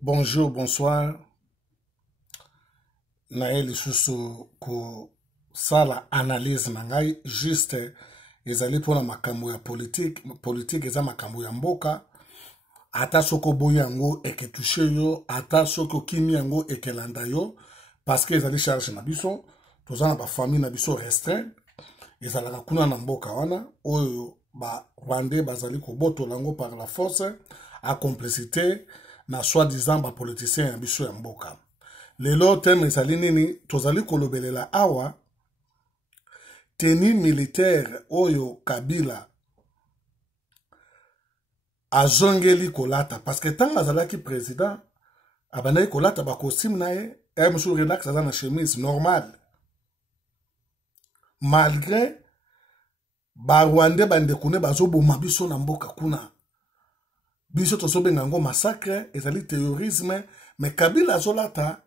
Bonjour, bonsoir. Naël Soussou ko sala analyse nangai juste ezali pona makambo ya politique eza makambo ya mboka ata soko boya yango eketushe yo ata soko kimi yango ekelanda yo parce que ezali charge na biso tozana ba famille na biso restreint ezalaka kuna na mboka wana oyo ba Rwandais bazali ko botola yango par la force à complicité na soi-disant ba politiciens ya biso ya mboka. Lelo teme ezali nini tozali kolobelela awa tenue militaire oyo Kabila azongeli kolata parce que tant azalaki président abandaki kolata ba costume na ye monsieur relax aza na chemise normale malgré ba Rwandais bandekune bazoboma biso na mboka kuna biso tozobenga ngo massacre ezali terrorisme mais Kabila azolata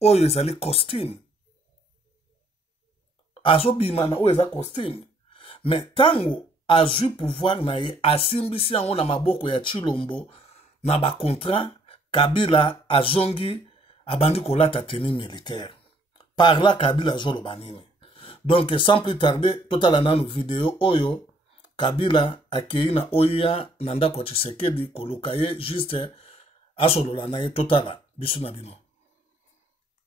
oyo ezali costume azobima na oyo eza costume mais tango azui pouvoir na ye asimbisi yango na maboko ya Chilombo na ba contrat Kabila azongi abandi kolata tenue militaire par là Kabila azoloba nini. Donc sans plus tarder totala nanu vidéo oyo Kabila akei na oya na ndako ya Tshisekedi koluka ye juste asolola na ye totala biso na bino.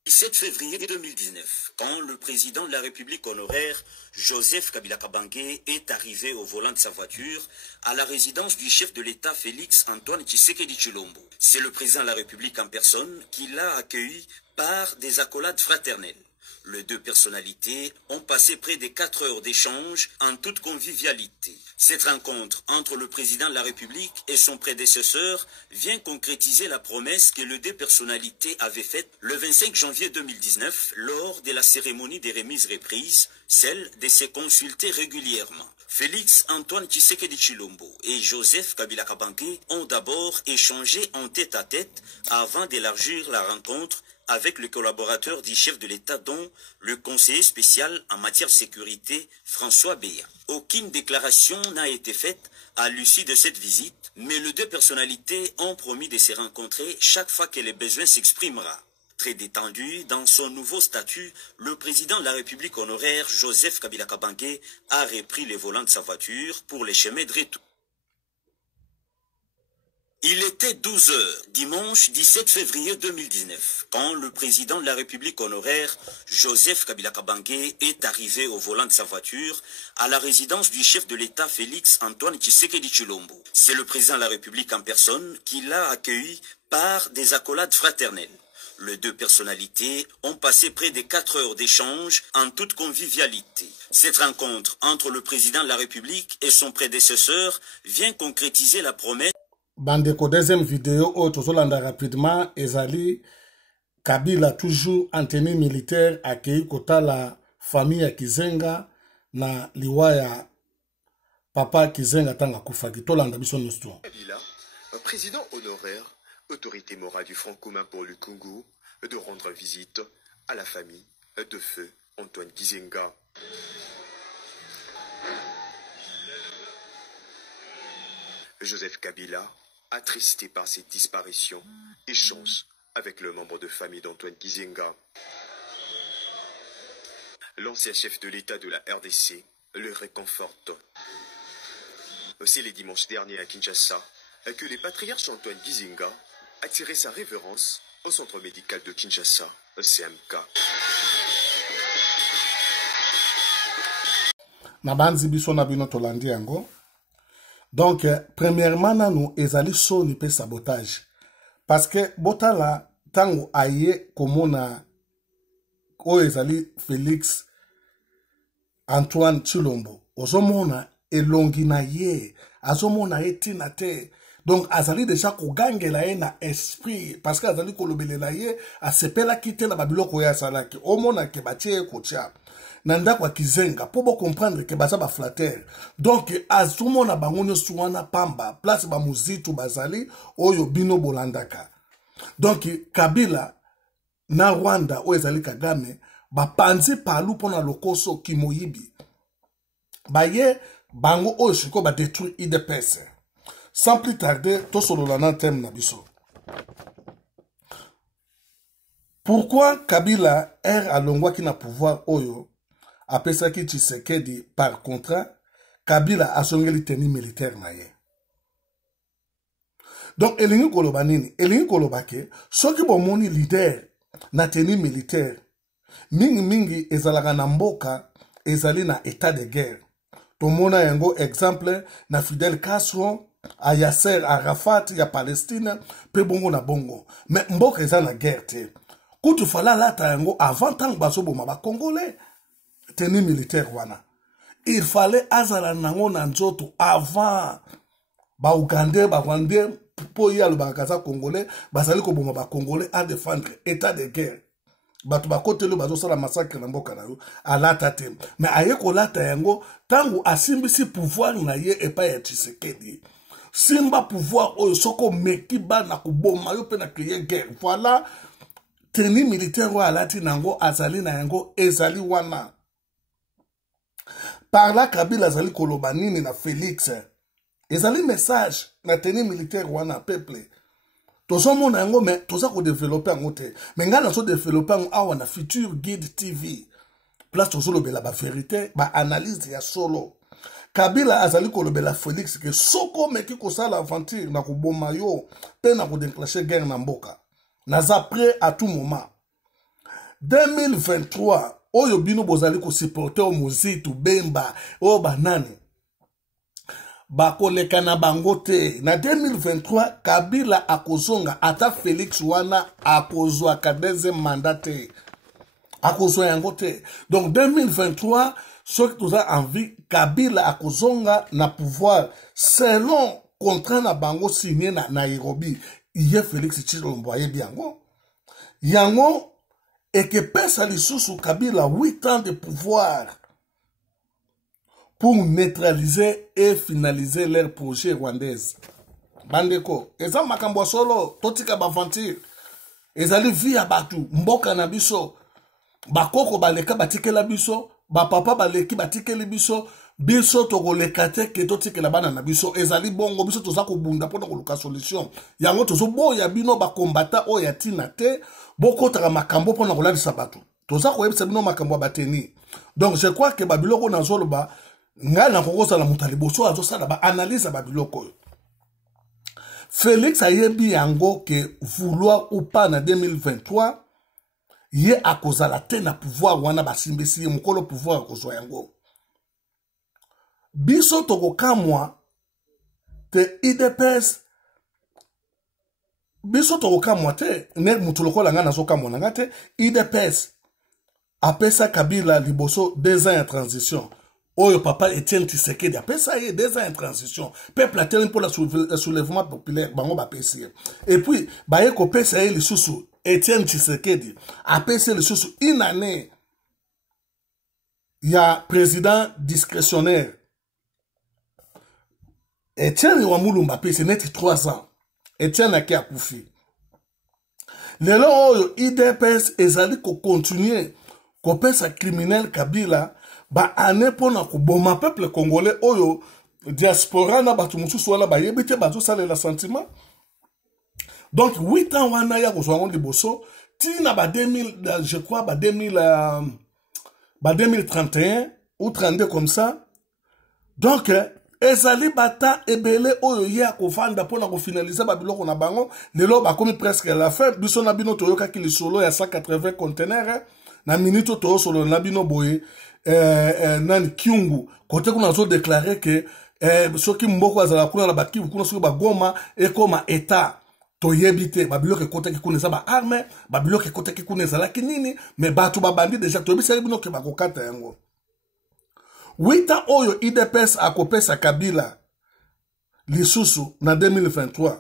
17 février 2019, quand le président de la République honoraire, Joseph Kabila Kabange, est arrivé au volant de sa voiture à la résidence du chef de l'État Félix Antoine Tshisekedi Tshilombo. C'est le président de la République en personne qui l'a accueilli par des accolades fraternelles. Les deux personnalités ont passé près de 4 heures d'échange en toute convivialité. Cette rencontre entre le président de la République et son prédécesseur vient concrétiser la promesse que les deux personnalités avaient faite le 25 janvier 2019 lors de la cérémonie des remises-reprises, celle de se consulter régulièrement. Félix Antoine Tshisekedi Tshilombo et Joseph Kabila Kabange ont d'abord échangé en tête-à-tête avant d'élargir la rencontre avec le collaborateur du chef de l'État dont le conseiller spécial en matière de sécurité, François Béa. Aucune déclaration n'a été faite à l'issue de cette visite, mais les deux personnalités ont promis de se rencontrer chaque fois que le besoin s'exprimera. Très détendu dans son nouveau statut, le président de la République honoraire, Joseph Kabila Kabange, a repris les volants de sa voiture pour les chemins de retour. Il était 12 heures, dimanche 17 février 2019, quand le président de la République honoraire, Joseph Kabila Kabange, est arrivé au volant de sa voiture à la résidence du chef de l'État Félix Antoine Tshisekedi Tshilombo. C'est le président de la République en personne qui l'a accueilli par des accolades fraternelles. Les deux personnalités ont passé près de 4 heures d'échange en toute convivialité. Cette rencontre entre le président de la République et son prédécesseur vient concrétiser la promesse. Bandeko deuxième vidéo où tozolanda rapidement ezali Kabila toujours en tenue militaire accueilli kota la famille ya Kizenga na liwa ya papa Kizenga tanga kufaki tolanda biso histoire. Kabila, président honoraire, autorité morale du Front commun pour le Congo, de rendre visite à la famille de feu Antoine Kizenga. Joseph Kabila, attristé par cette disparition, échange avec le membre de famille d'Antoine Kizenga. L'ancien chef de l'État de la RDC le réconforte. C'est les dimanches derniers à Kinshasa que les patriarches Antoine Kizenga a tiré sa révérence au centre médical de Kinshasa, CMK. Nabanzi biso na bino tolandi yango. Donc, premièrement, nous ezali soni pe sabotage. Parce que botala tango aye komona o ezali Félix Antoine Tshilombo. Ozomona elongi na ye, azomona etina te. Donc, azali déjà kogangela ye na esprit. Parce que azali kolobelela ye, asepela kite na babiloko ya salaki. Omona ke batie kotia. Nanda kwa Kizenga, pour comprendre que baza ba flatteur. Donc, azumona bangonyo suwana pamba, place ba muzitu bazali, oyo bino bolandaka. Donc, Kabila, na Rwanda, o ezali Kagame, ba panzi palu pona lokoso kimoyibi. Ba ye, bango oyo shiko ba détruire IDPS. Sans plus tarder, to solo la nan tem na biso. Pourquoi Kabila alongwaki na pouvoir oyo apesaki Tshisekedi par contrat, Kabila asongeli tenue militaire na ye. Donc elingi koloba nini? Elingi koloba ke soki bomoni leader na tenue militaire mingi ezalaka na mboka ezali na état de guerre. Tomona yango exemple na Fidel Castro, a Yasser Arafat ya Palestine, pe bongo na bongo. Mais mboka eza na guerre te. Kutu fala lata yango avant tango baso boma ba Congolais tenue militaire wana. Il fallait azala nango na nzoto avant ba Ougandais ba Rwandais po ya lo bakaza Congolais bazali ko boma ba Congolais à défendre état de guerre. Bato bakote lo bazo sala massacre na mboka na yo alata te. Mais aye ko lata yango tango asimbisi pouvoir na ye epa ya Tshisekedi. Simba pouvoir oyo soko mekiba na kuboma yo pe na créer guerre. Voilà tenue militaire wa alati nango azali na yango ezali wana. Par là Kabila azali koloba nini na Félix. Ezali message na tenue militaire wana peuple. Tozo mona yango mais toza ko développer yango te. Mais ngana so développer yango awa na Futur Guide TV. Place tozo lobela ba vérité, ba analyse ya solo. Kabila azali kolobela Félix que soko meki ko sala aventure na kuboma yo pe na ko déclencher guerre na mboka. Naza prêt à tout moment. 2023 oyo bino bozali ko supporter o Muzitu Bemba o banane. Bakoleka na bango te. Na 2023 Kabila akozonga ata Félix wana akozwa ka deuxième mandat te. Akozwa yango te. Donc 2023 ce que tu as envie Kabila akozonga na pouvoir selon contrat na bango signé na Nairobi. Iye Félix Tshilombo ayebi yango. Yango et que pesa lisusu Kabila 8 ans de pouvoir pour neutraliser et finaliser leur projet rwandais. Bandeko, eza makambo solo, totika baventure. Ezali via batu, mboka na biso, bakoko baleka batikela biso, bapapa baleki batikeli biso, biso togoleka te ke totikela bana na biso, ezali bongo biso toza kobunda pona koluka solution. Yango tozo boya bino bakombata oya tina te, bokotaka makambo pona kolalisa batu. Toza koyebisa bino makambo bateni. Donc je crois que babiloko na zoloba nga na kokosa la mutaliboso azosala ba analyse babiloko. Félix ayebi yango ke vouloir ou pas na 2023 ye akozala te na pouvoir wana basimbisi ye mukolo pouvoir akozwa yango. Biso tokokamwa te IDPS biso tokokamwa te ne mutulokola nga nazokamwa nga te IDPS apesa Kabila liboso 2 ans en transition. Oyo papa Etienne Tshisekedi apesa ye 2 ans en transition. Peuple a tenu pour le soulèvement populaire bango bapesi. Et puis baye ko pesa ye lisusu Etienne Tshisekedi apesa lisusu une année. Ya président discrétionnaire. Etienne Wamulumba pesa net 3 ans. Etienne aki akufi. Lelo oyo IDPS ezali ko continuer ko pesa criminel Kabila ba ane pona kuboma peuple congolais oyo diaspora na batu mususu wala ba yebite bazo salela sentiment. Donc 8 ans wana ya kozwango liboso tina ba 2000 je crois ba 2031 ou 32 comme ça. Donc ezali bata ebele oyo ya kovanda pona ko finaliser ba biloko na bango lelo ba komi presque à la fin biso na bino toyoka ki lisolo ya 180 conteneurs na minute to solo na bino boye nani Kiungu kote kuna zo déclarer que soki mboko azala kuna la bakivu kuna soki bagoma ekoma état toyebite babiloke kote ki kuna za ba arme babiloke kote ki kuna za la kinini mais batu babandi déjà toyebisa bino ke bakokata yango 8 ans oyo IDPS akopesa Kabila lisusu na 2023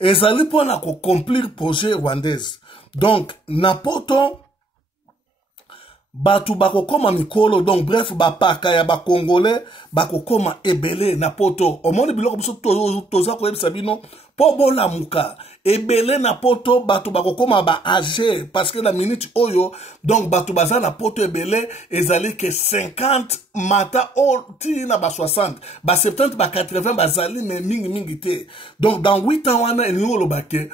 ezali pona ko accomplir projet rwandais. Donc, napoto batu bako koma mikolo, donc bref, bapaka ya ba Congolais, bako koma ebele na poto. Omoni biloko biso toza ko yebisa bino, po bola muka. Ebele na poto, batu bako koma ba âgé, parce que la minute oyo, donc batu baza na poto ebele, ezali ke 50 mata ti na ba 60, ba 70, ba 80, bazali mais mingi te. Donc dans 8 ans wana, elingo lobake,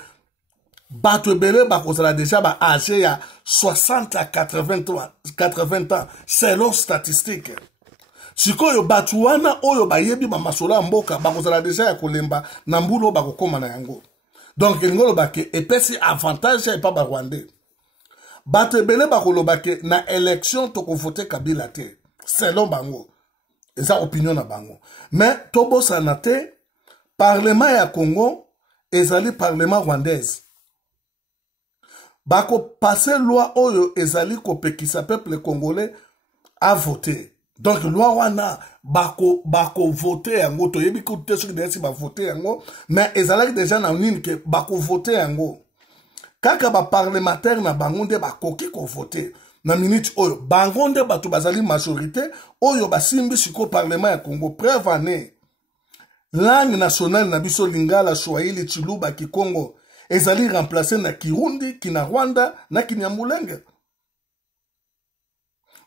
batu ebele bakozala déjà ba âgé ya 60 à 80 ans selon statistique. Sikoyo batu wana oyo bayebi ba masolo mboka bakozala déjà ya kolemba na mbulo bakokoma na yango. Donc ngolo bake epesi avantage ya pa ba Rwandais. Batu ebele bakolobake na élection toko voter Kabila te selon bango. Eza opinion na bango. Mais tobo sanate parlement ya Congo ezali parlement rwandaise. Bako passer loi oyo ezali kopekisa peuple congolais a voter. Donc loi wana bako voter yango to yebi ko te soki desi ba voter yango mais ezali déjà na nini ke bako voter yango. Kaka ba parlementaire na bango nde bakoki ko voter. Na minute oyo bango nde batu bazali majorité oyo basimbi siko parlement ya Congo preuve année. Langue nationale na biso Lingala, Swahili, Chiluba, Kikongo ezali remplacé na Kirundi, Kinyarwanda, na Kinyamulenge.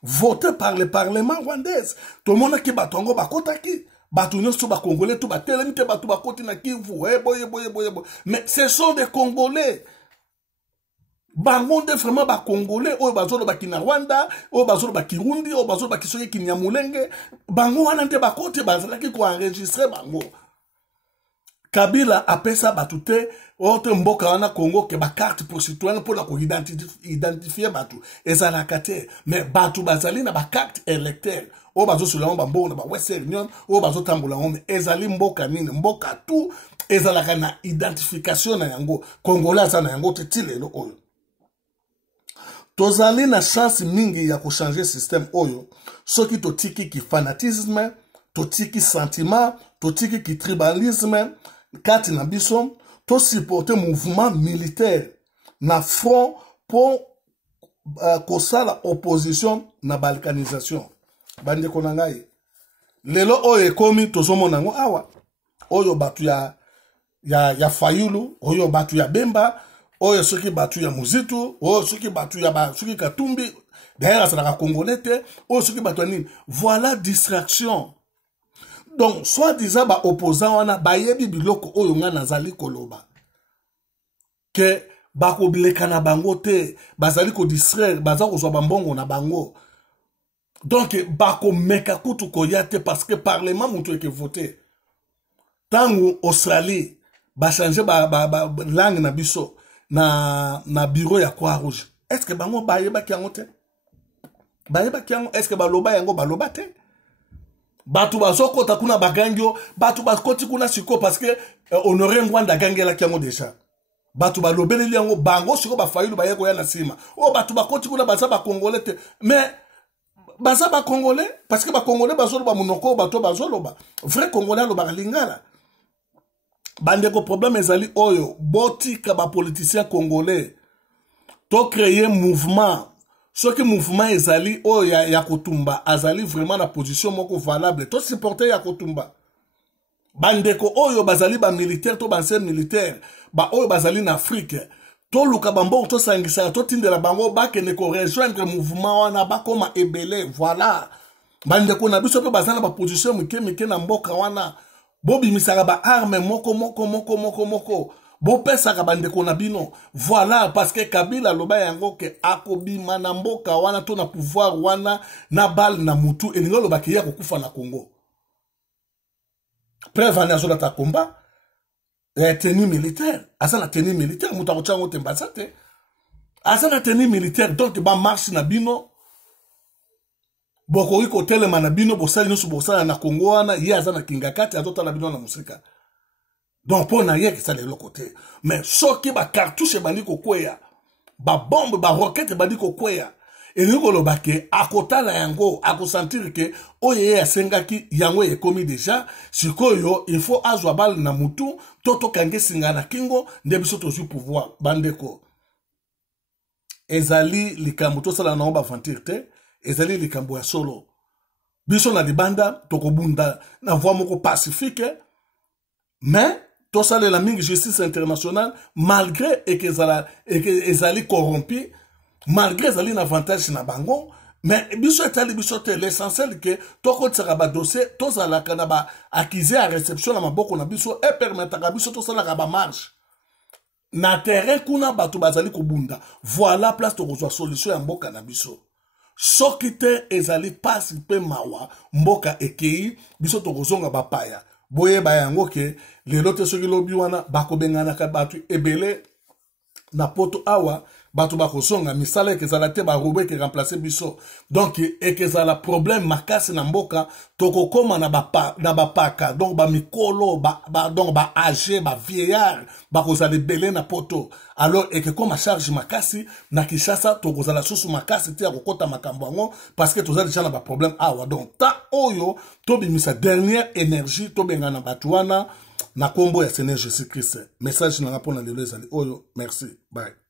Voté par le parlement rwandais. Tout le monde qui batongo bakota ki. Batu nyonso ba Congolais tout ba telemite batu bakoti na Kivu. Boye. Mais ce sont des Congolais. Bango de vraiment ba Congolais, o bazolo ba Kinyarwanda, o bazolo ba Kirundi, o bazolo ba Kisoye Kinyamulenge. Bango wana nte bakoti bazala ki ko enregistrer bango. Kabila apesa batute ote mboka wana Congo ke ba carte pour citoyen pour la ko identifier batu ezalaka te mais batu bazali na ba carte électeur o bazo sula ba mboka na ba Western Union o bazo tambola ngome ezali mboka nini mboka tout ezalaka na identification na yango Congolais na yango te tilelo oyo tozali na chance mingi ya ko changer système oyo soki totiki ki fanatisme totiki sentiment totiki ki tribalisme kati na biso to supporter mouvement militaire na front pour kosala opposition na balkanisation bande konangai lelo oyo komi tozomona ngo awa oyo batu ya Fayulu oyo batu ya Bemba oyo soki batu ya Muzitu oyo soki batu ya soki Katumbi d'ailleurs ça na Congolais te oyo soki batu nini voilà distraction. Donc, soit disant ba opposant wana ba yebi biloko oyo nga nazali koloba. Ke bako bileka na bango te, bazali ko distraire, bazali ko zwa bambongo na bango. Donc, bako meka kutu koyate parce que parlement mutu eke voté. Tangu Australie, ba changer ba langue na biso na bureau ya Croix-Rouge. Est-ce que bango ba yeba ki yango te? Ba yeba ki yango, est-ce que ba loba yango ba loba te? Batu basoko takuna bagangyo, batu baskoti kuna siko parce que honorer Rwanda gangela kiango déjà. Batu balobeli yango bango siko ba Fayulu ba yeko ya na sima. Oh batu bakoti kuna baza ba Congolais te. Mais baza ba Congolais parce que ba Congolais bazolo ba munoko bato bazolo ba. Vrai Congolais lo ba lingala. Bande ko problème ezali oyo botika ba politiciens congolais. To créer mouvement. Ce que mouvement ezali o ya kotumba azali vraiment na position moko valable to supporter ya kotumba bandeko oyo bazali ba militaire to banse militaire ba oyo bazali na Afrique to luka bambo to sangisa to tindela bango ba kene ko rejoindre mouvement wana ba koma ebele voilà bandeko na biso pe bazana ba position mike na mboka wana bobi misaka ba arme moko bo pesa ka bandeko na bino voilà parce que Kabila loba yango ke akobima na mboka wana to na pouvoir wana na bal na mutu elingo loba ke ya kokufa na Congo preuve na zola ta combat tenue militaire asana tenue militaire mutu akochango te mbasate asana tenue militaire donc ba marche na bino boko iko telema na bino bosali nyusu bosala na Congo wana ye azana kingakati azota na bino na musika. Donc, pour n'a que ça de l'autre côté. Mais, ce qui va cartouche bandi kokwea, ba bombe, ba roquette bandi kokwea, et nous kolobake, à kota la yango, à sentir que, oye, sengaki, yango est commis déjà, si koyo, il faut azwabal na mutu, toto kange singana kingo, nebiso tozu pouvoir, bandeko. Ezali, likambuto sala na oba fantirte, ezali likambo ya solo. Biso na libanda tokobunda na voie moko pacifique, mais tout ça la mingi justice internationale malgré que ezali corrompu, malgré ezali un avantage na bango, mais biso etali biso te l'essentiel que toko tsaka ba dossier tozala kana ba acquise à réception na maboko na biso et permettre ka biso to sala ka ba marche na terrain kuna batu bazali kobunda. Voilà place to kozwa solution ya mboka na biso. Soki te ezali pasi pe mawa mboka ekei biso to kozonga bapaya. Boye ba yango ke lelo te soki lobi wana bakobengana ka batu ebele na poto awa batu bakozonga misala ekezala te barobe ke remplacer biso. Donc ekezala problème makasi na mboka tokokoma na bapaka donc ba mikolo donc ba âgé ba vieillard bakozala belé na poto. Alors ekekoma charge makasi na Kinshasa tokozala susu makasi te akokota makambo yango parce que tozali déjà na ba problème awa. Donc ta oyo tobimisa dernière énergie tobengana batu wana na kombo ya Seigneur Jésus Christ. Message na rapona lelo ezali oyo. Merci. Bye.